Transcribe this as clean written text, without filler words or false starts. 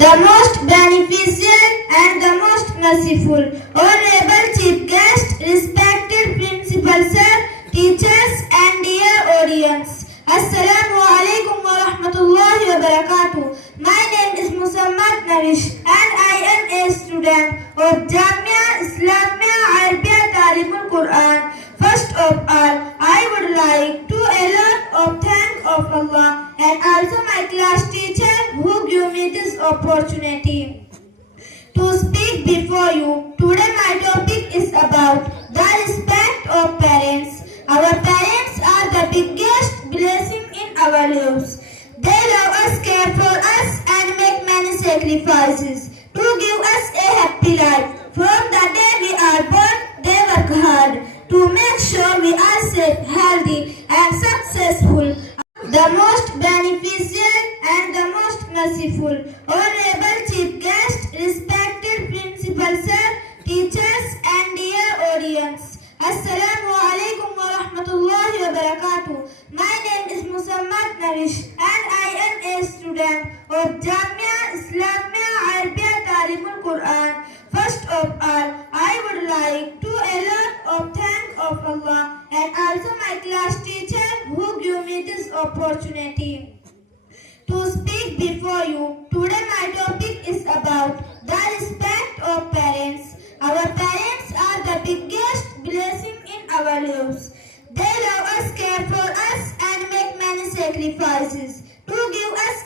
the most beneficial and the most merciful. Honorable Chief Guest, respected Principal Sir, teachers and dear audience. Assalamu alaikum wa rahmatullahi wa barakatuh. My name is Musammad Navish and I am a student of Jamia Islamia Arabia Talimul Quran. First of all, I would like to a lot of thank of Allah and also my class teacher who gave me this opportunity to speak before you. Today my topic is about the respect of parents. Our parents are the biggest blessing in our lives. They love us, care for us and make many sacrifices to give us a happy life. From the day we are born, they work hard to make sure we are safe, healthy and successful. The most beneficial and the most merciful. Honorable Chief Guest, respected Principal Sir, teachers and dear audience. Assalamu alaikum wa rahmatullahi wa barakatuh. My name is Musammad Navish and I am a student of Jamia Islamia Arabia Talimul Quran. First of all, I would like to a lot of thank of Allah and also my class teacher who gave me this opportunity to speak before you. Today my topic is about the respect of parents. Our parents are the biggest blessing in our lives. They love us, care for us and make many sacrifices to give us